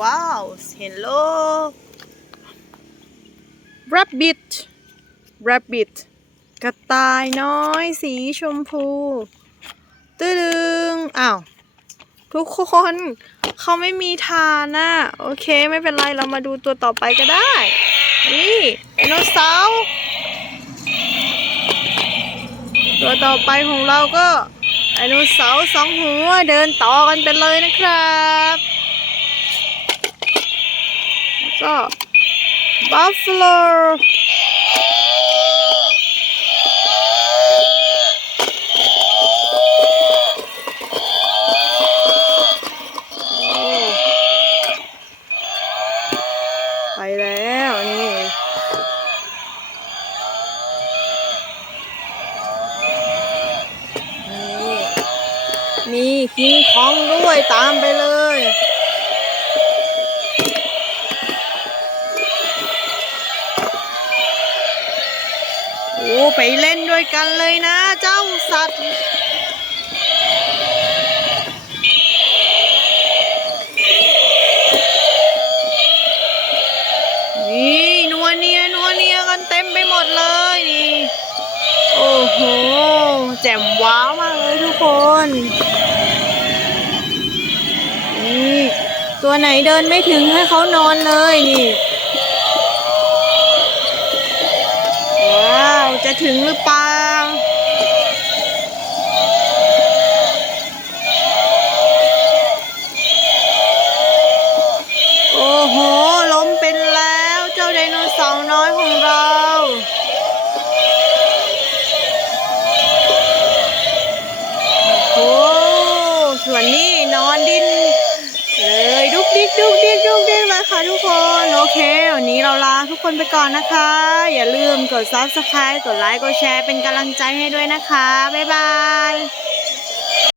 ว้าว hello rabbit rabbit กระต่ายน้อยสีชมพูตึดึงอ้าว ทุกคนเขาไม่มีทานน่ะโอเคไม่เป็นไรเรามาดูตัวต่อไปก็ได้ นี่ไดโนเสาร์ตัวต่อไปของเราก็ไดโนเสาร์สองหัวเดินต่อกันไปเลยนะครับ ก็บัฟฟ l o ไปแล้วนี่นี่มีคิงคองด้วยตามไปเลย อ้ ไปเล่นด้วยกันเลยนะ เจ้าสัตว์ นี่นัวเนียนัวเนียกันเต็มไปหมดเลยนี่ โอ้โห แจ่มว้าวมากเลยทุกคน นี่ ตัวไหนเดินไม่ถึงให้เขานอนเลยนี่ ว้าว จะ ถึงหรือเปล่าโอ้โห ล้มเป็นแล้วเจ้าไดโนเสาร์น้อยของเราโอ้ส่วนนี้นอนดิ้น ดุกดิกดุกดิกดุกดิกเลยค่ะทุกคน โอเค วันนี้เราลาทุกคนไปก่อนนะคะ อย่าลืมกด subscribe กดไลค์ กดแชร์เป็นกำลังใจให้ด้วยนะคะ บ๊ายบาย